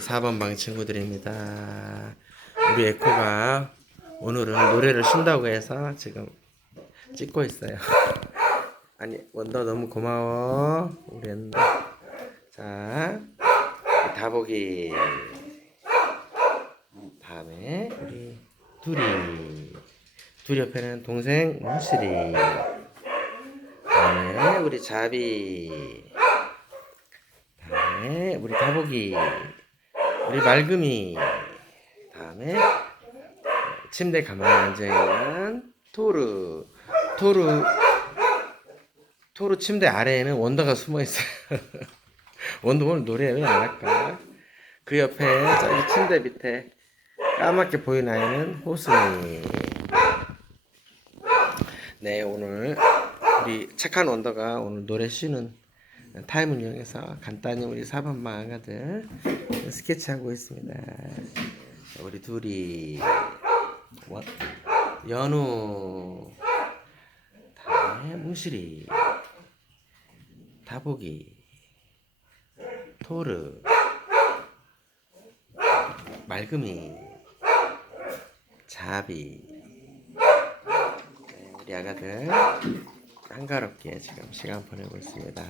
4번 방 친구들입니다. 우리 에코가 오늘은 노래를 쉰다고 해서 지금 찍고 있어요. 아니 원더 너무 고마워 우리 원더. 자 다보기 다음에 우리 둘이 둘이 옆에는 동생 몽실이 다음에 우리 자비 다음에 우리 다보기 우리 말금이 다음에 침대 가만히 앉아 있는 토르 토르 토르 침대 아래에는 원더가 숨어 있어요. 원더 오늘 노래 왜 안 할까? 그 옆에 저기 침대 밑에 까맣게 보이는 아이는 호수미. 네 오늘 우리 착한 원더가 오늘 노래 쉬는 타임을 이용해서 간단히 우리 사반 망아들 스케치하고 있습니다. 우리 둘이. 원- 연우. 다음에 뭉실이. 다보기. 토르. 말금이. 자비. 네, 우리 아가들 한가롭게 지금 시간 보내고 있습니다.